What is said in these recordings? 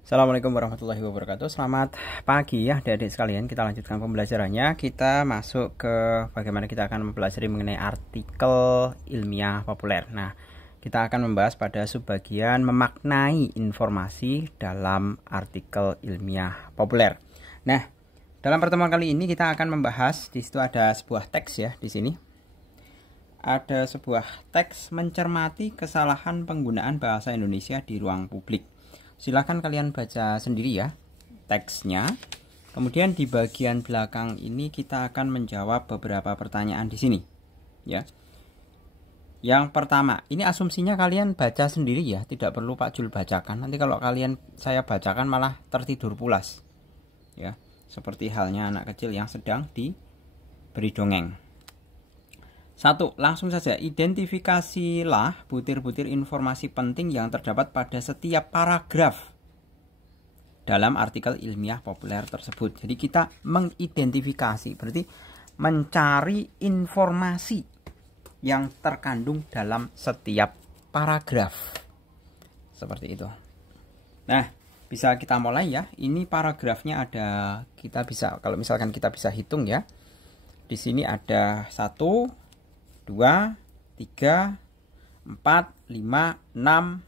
Assalamualaikum warahmatullahi wabarakatuh. Selamat pagi ya adik-adik sekalian. Kita lanjutkan pembelajarannya. Kita masuk ke bagaimana kita akan mempelajari mengenai artikel ilmiah populer. Nah, kita akan membahas pada subbagian memaknai informasi dalam artikel ilmiah populer. Nah, dalam pertemuan kali ini kita akan membahas, di situ ada sebuah teks ya di sini. Ada sebuah teks mencermati kesalahan penggunaan bahasa Indonesia di ruang publik. Silahkan kalian baca sendiri ya teksnya. Kemudian di bagian belakang ini kita akan menjawab beberapa pertanyaan di sini ya. Yang pertama, ini asumsinya kalian baca sendiri ya, tidak perlu Pak Jul bacakan. Nanti kalau saya bacakan malah tertidur pulas ya, seperti halnya anak kecil yang sedang diberi dongeng. 1. Langsung saja, identifikasilah butir-butir informasi penting yang terdapat pada setiap paragraf dalam artikel ilmiah populer tersebut. Jadi kita mengidentifikasi, berarti mencari informasi yang terkandung dalam setiap paragraf. Seperti itu. Nah, bisa kita mulai ya. Ini paragrafnya ada, kita bisa, kalau misalkan kita bisa hitung ya. Di sini ada 1, 2, 3, 4, 5, 6,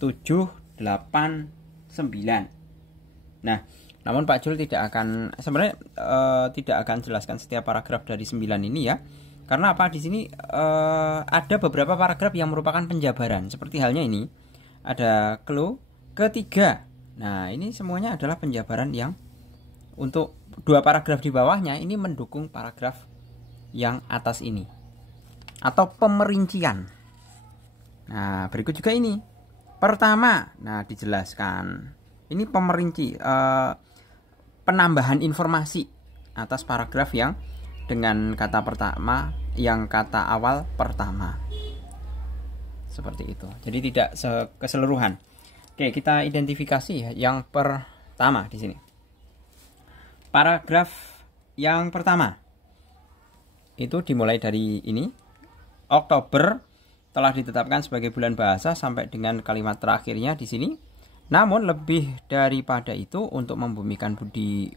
7, 8, 9. Nah, namun Pak Jul tidak akan tidak akan jelaskan setiap paragraf dari 9 ini ya. Karena apa? Di sini ada beberapa paragraf yang merupakan penjabaran. Seperti halnya ini. Ada clue ketiga. Nah, ini semuanya adalah penjabaran yang untuk dua paragraf di bawahnya ini mendukung paragraf yang atas ini atau pemerincian. Nah, berikut juga ini. Pertama, nah dijelaskan. Ini pemerinci penambahan informasi atas paragraf yang dengan kata pertama, yang kata awal pertama. Seperti itu. Jadi tidak keseluruhan. Oke, kita identifikasi ya yang pertama di sini. Paragraf yang pertama itu dimulai dari ini. Oktober telah ditetapkan sebagai bulan bahasa sampai dengan kalimat terakhirnya di sini. Namun lebih daripada itu, untuk membumikan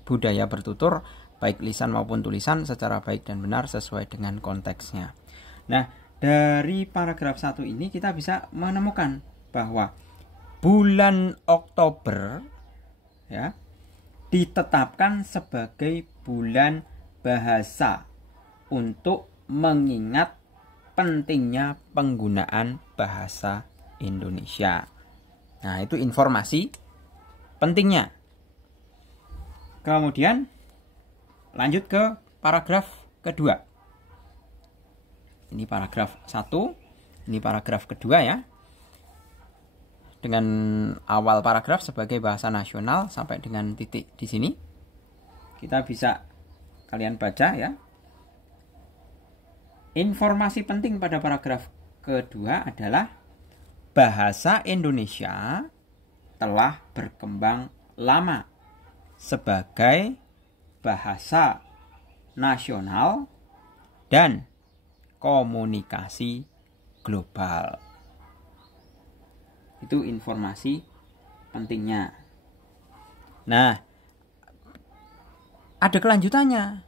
budaya bertutur baik lisan maupun tulisan secara baik dan benar sesuai dengan konteksnya. Nah, dari paragraf 1 ini kita bisa menemukan bahwa bulan Oktober ya ditetapkan sebagai bulan bahasa untuk mengingat pentingnya penggunaan bahasa Indonesia. Nah, itu informasi pentingnya. Kemudian lanjut ke paragraf kedua. Ini paragraf 1, ini paragraf kedua ya. Dengan awal paragraf sebagai bahasa nasional sampai dengan titik di sini. Kita bisa kalian baca ya. Informasi penting pada paragraf kedua adalah bahasa Indonesia telah berkembang lama sebagai bahasa nasional dan komunikasi global. Itu informasi pentingnya. Nah, ada kelanjutannya.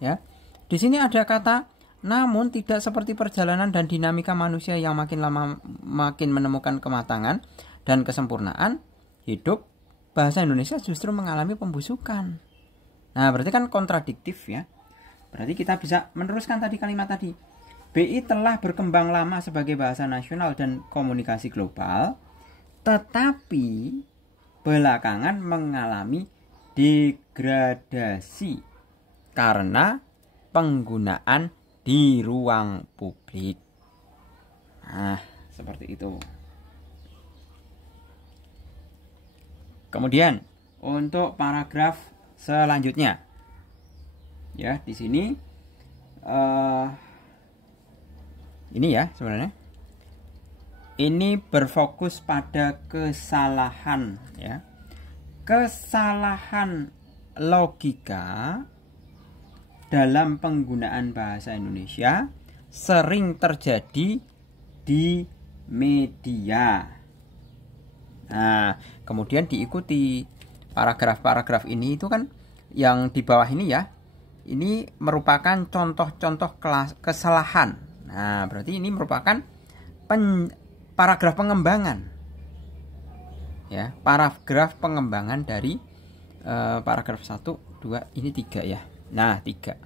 Ya. Di sini ada kata namun tidak seperti perjalanan dan dinamika manusia yang makin lama makin menemukan kematangan dan kesempurnaan hidup, bahasa Indonesia justru mengalami pembusukan. Nah, berarti kan kontradiktif ya. Berarti kita bisa meneruskan tadi kalimat tadi. BI telah berkembang lama sebagai bahasa nasional dan komunikasi global, tetapi belakangan mengalami degradasi karena penggunaan di ruang publik. Nah, seperti itu. Kemudian untuk paragraf selanjutnya, ya di sini ini ya sebenarnya. Ini berfokus pada kesalahan ya. Kesalahan logika dalam penggunaan bahasa Indonesia sering terjadi di media. Nah, kemudian diikuti paragraf-paragraf ini itu kan yang di bawah ini ya. Ini merupakan contoh-contoh kesalahan. Nah, berarti ini merupakan paragraf pengembangan. Ya, paragraf pengembangan dari paragraf 1, 2, ini 3 ya. Nah, 3.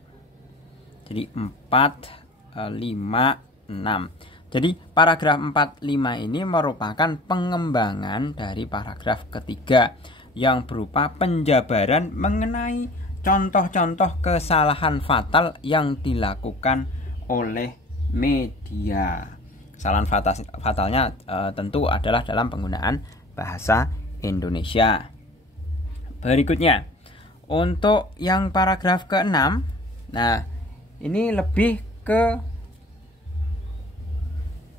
Jadi 4, 5, 6. Jadi paragraf 4, 5 ini merupakan pengembangan dari paragraf ketiga yang berupa penjabaran mengenai contoh-contoh kesalahan fatal yang dilakukan oleh media. Kesalahan fatalnya tentu adalah dalam penggunaan bahasa Indonesia. Berikutnya, untuk yang paragraf ke-6, nah ini lebih ke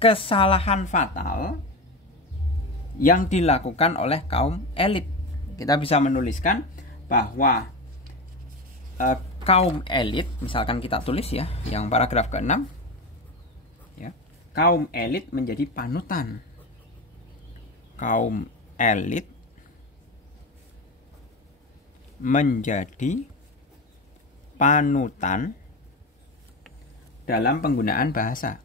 kesalahan fatal yang dilakukan oleh kaum elit. Kita bisa menuliskan bahwa kaum elit, misalkan kita tulis ya, yang paragraf ke-6 ya, kaum elit menjadi panutan. Kaum elit menjadi panutan dalam penggunaan bahasa.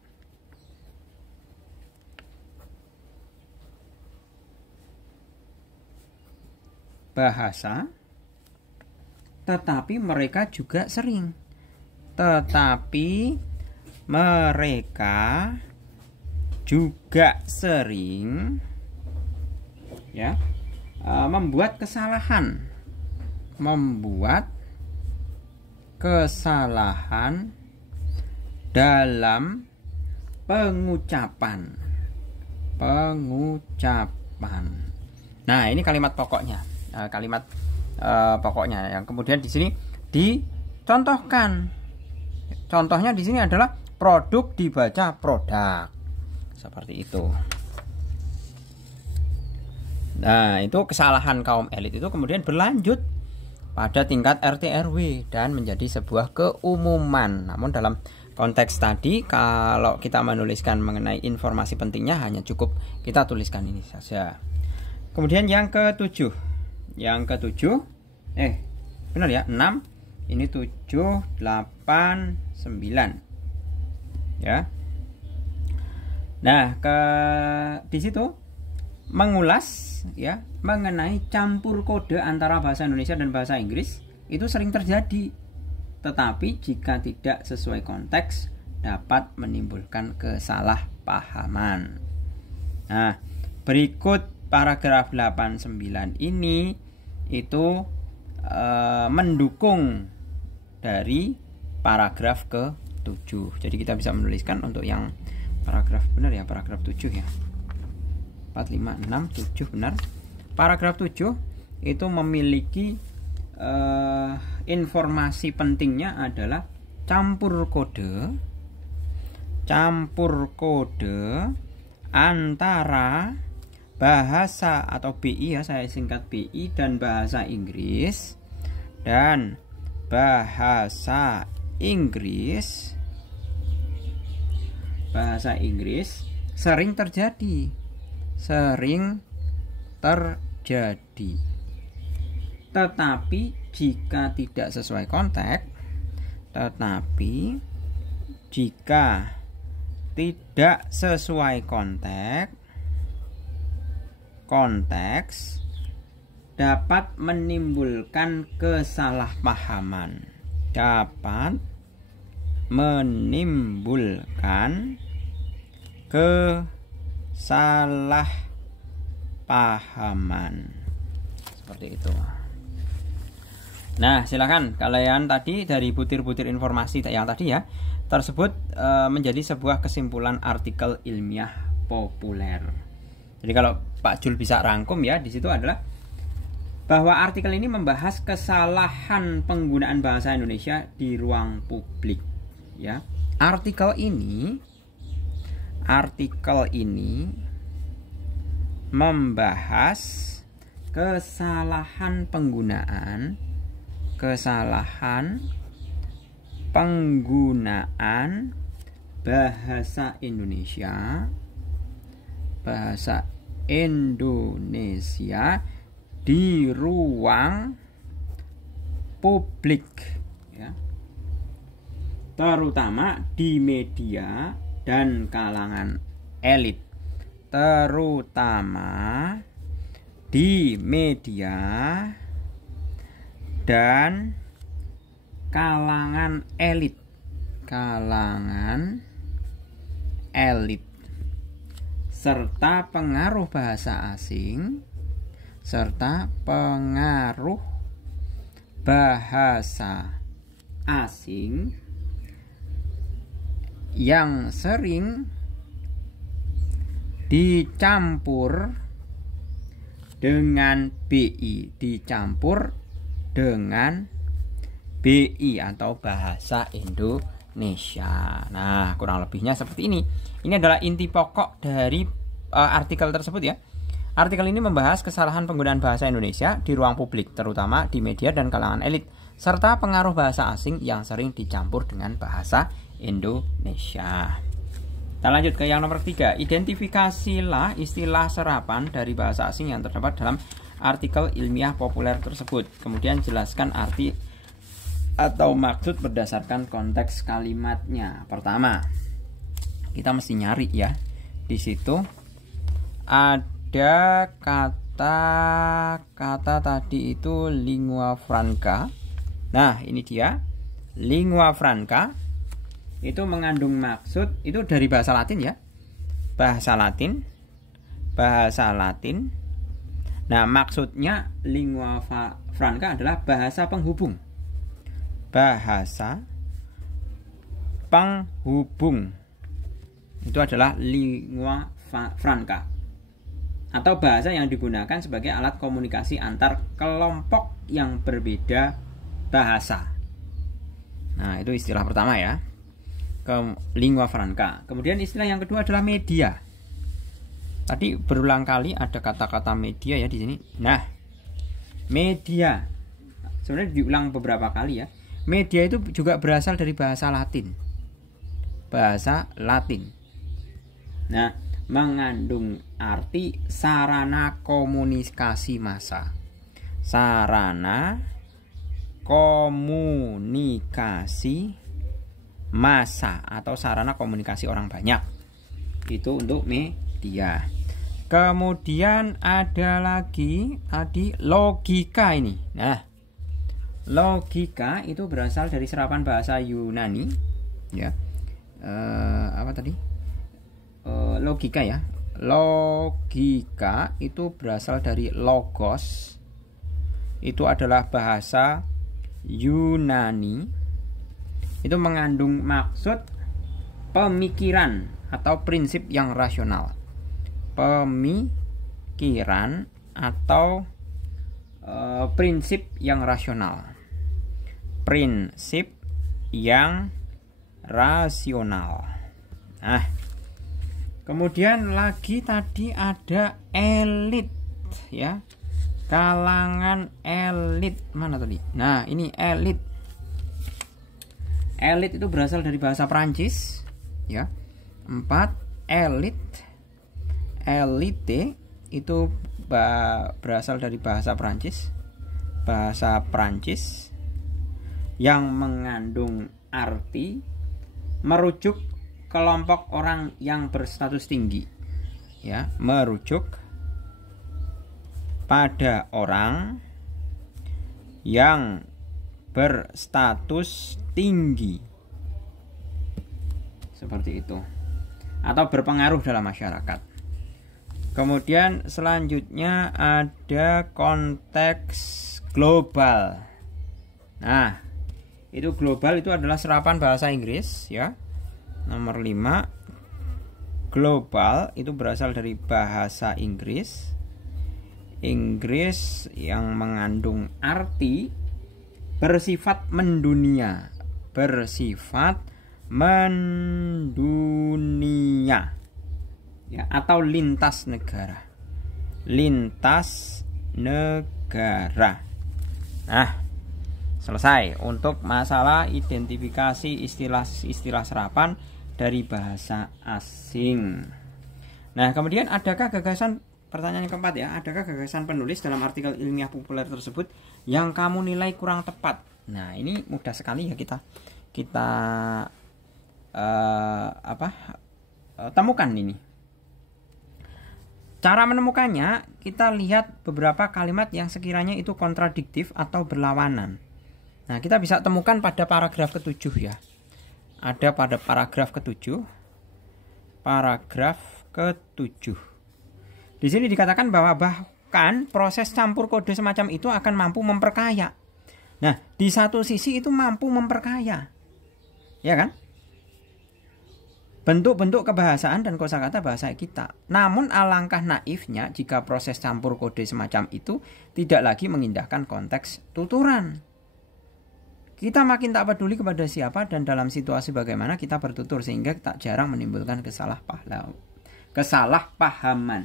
Tetapi mereka juga sering ya membuat kesalahan dalam pengucapan. Nah, ini kalimat pokoknya. Pokoknya yang kemudian di sini dicontohkan. Contohnya di sini adalah produk dibaca produk. Seperti itu. Nah, itu kesalahan kaum elit itu kemudian berlanjut pada tingkat RT RW dan menjadi sebuah keumuman. Namun dalam konteks tadi, kalau kita menuliskan mengenai informasi pentingnya, hanya cukup kita tuliskan ini saja. Kemudian yang ketujuh, benar ya, 6, ini 7, 8, 9 ya. Nah, di situ mengulas ya mengenai campur kode antara bahasa Indonesia dan bahasa Inggris itu sering terjadi, tetapi jika tidak sesuai konteks dapat menimbulkan kesalahpahaman. Nah, berikut paragraf 89 ini itu mendukung dari paragraf ke-7. Jadi kita bisa menuliskan untuk yang paragraf benar ya, paragraf 7 ya. 4, 5, 6, 7 benar. Paragraf 7 itu memiliki informasi pentingnya adalah campur kode antara bahasa atau BI ya, saya singkat BI, dan bahasa Inggris. Dan bahasa Inggris sering terjadi. Tetapi jika tidak sesuai konteks, konteks dapat menimbulkan kesalahpahaman. Seperti itu. Nah, silakan kalian tadi dari butir-butir informasi yang tadi ya, tersebut menjadi sebuah kesimpulan artikel ilmiah populer. Jadi kalau Pak Jul bisa rangkum ya, di situ adalah bahwa artikel ini membahas kesalahan penggunaan bahasa Indonesia di ruang publik ya. Artikel ini membahas kesalahan penggunaan bahasa Indonesia di ruang publik, ya, terutama di media dan kalangan elit, terutama di media dan kalangan elit, serta pengaruh bahasa asing, yang sering dicampur dengan BI atau bahasa Indonesia. Nah, kurang lebihnya seperti ini. Ini adalah inti pokok dari artikel tersebut, ya. Artikel ini membahas kesalahan penggunaan bahasa Indonesia di ruang publik, terutama di media dan kalangan elit, serta pengaruh bahasa asing yang sering dicampur dengan bahasa Indonesia. Kita lanjut ke yang nomor 3. Identifikasilah istilah serapan dari bahasa asing yang terdapat dalam artikel ilmiah populer tersebut. Kemudian jelaskan arti atau maksud berdasarkan konteks kalimatnya. Pertama, kita mesti nyari, ya. Di situ ada kata tadi itu lingua franca. Nah, ini dia. Lingua franca itu mengandung maksud, itu dari bahasa Latin, ya. Bahasa Latin. Nah, maksudnya lingua franca adalah bahasa penghubung. Itu adalah lingua franca, atau bahasa yang digunakan sebagai alat komunikasi antar kelompok yang berbeda bahasa. Nah, itu istilah pertama, ya, lingua franca. Kemudian istilah yang kedua adalah media. Tadi berulang kali ada kata-kata media, ya, di sini. Nah, media sebenarnya diulang beberapa kali, ya. Media itu juga berasal dari bahasa Latin. Nah, mengandung arti sarana komunikasi massa. Atau sarana komunikasi orang banyak. Itu untuk media. Kemudian ada lagi tadi logika ini. Nah, logika itu berasal dari serapan bahasa Yunani, ya. Logika, ya. Logika itu berasal dari logos. Itu adalah bahasa Yunani. Itu mengandung maksud pemikiran atau prinsip yang rasional. Prinsip yang rasional. Nah, kemudian lagi tadi ada elit, ya. Kalangan elit. Mana tadi? Nah, ini elit. Elit itu berasal dari bahasa Prancis, ya. 4. Elite itu berasal dari bahasa Prancis yang mengandung arti merujuk kelompok orang yang berstatus tinggi, ya, merujuk pada orang yang berstatus tinggi, seperti itu, atau berpengaruh dalam masyarakat. Kemudian selanjutnya ada konteks global. Nah, itu global itu adalah serapan bahasa Inggris, ya. Nomor 5, global itu berasal dari bahasa Inggris yang mengandung arti bersifat mendunia, ya, atau lintas negara. Nah, selesai untuk masalah identifikasi istilah-istilah serapan dari bahasa asing. Nah, kemudian adakah gagasan pertanyaan yang keempat ya, adakah gagasan penulis dalam artikel ilmiah populer tersebut yang kamu nilai kurang tepat? Nah, ini mudah sekali ya kita temukan ini. Cara menemukannya, kita lihat beberapa kalimat yang sekiranya itu kontradiktif atau berlawanan. Nah, kita bisa temukan pada paragraf ke-7 ya. Ada pada paragraf ke-7. Paragraf ke-7. Di sini dikatakan bahwa bahkan proses campur kode semacam itu akan mampu memperkaya. Nah, di satu sisi itu mampu memperkaya. Ya kan? Bentuk-bentuk kebahasaan dan kosakata bahasa kita. Namun alangkah naifnya jika proses campur kode semacam itu tidak lagi mengindahkan konteks tuturan. Kita makin tak peduli kepada siapa dan dalam situasi bagaimana kita bertutur sehingga tak jarang menimbulkan kesalahpahaman.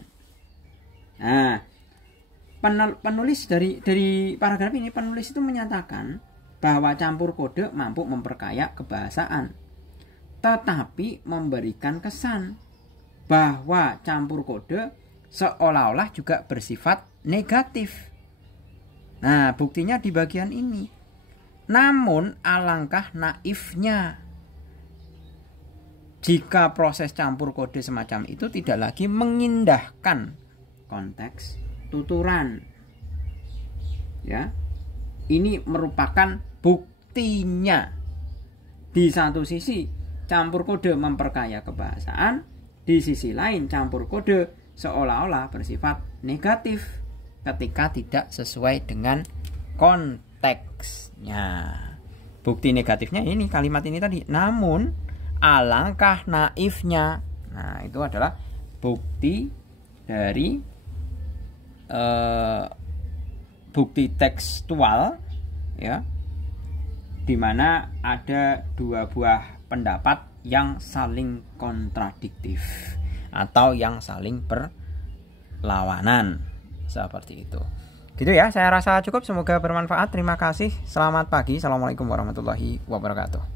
Nah, penulis dari paragraf ini, penulis itu menyatakan bahwa campur kode mampu memperkaya kebahasaan, tetapi memberikan kesan bahwa campur kode seolah-olah juga bersifat negatif. Nah, buktinya di bagian ini. Namun alangkah naifnya jika proses campur kode semacam itu tidak lagi mengindahkan konteks tuturan. Ya. Ini merupakan buktinya. Di satu sisi campur kode memperkaya kebahasaan, di sisi lain campur kode seolah-olah bersifat negatif ketika tidak sesuai dengan konteksnya. Bukti negatifnya ini kalimat ini tadi. Namun alangkah naifnya. Nah, itu adalah bukti dari bukti tekstual ya, di mana ada dua buah pendapat yang saling kontradiktif atau yang saling berlawanan seperti itu. Gitu ya, saya rasa cukup. Semoga bermanfaat. Terima kasih. Selamat pagi. Assalamualaikum warahmatullahi wabarakatuh.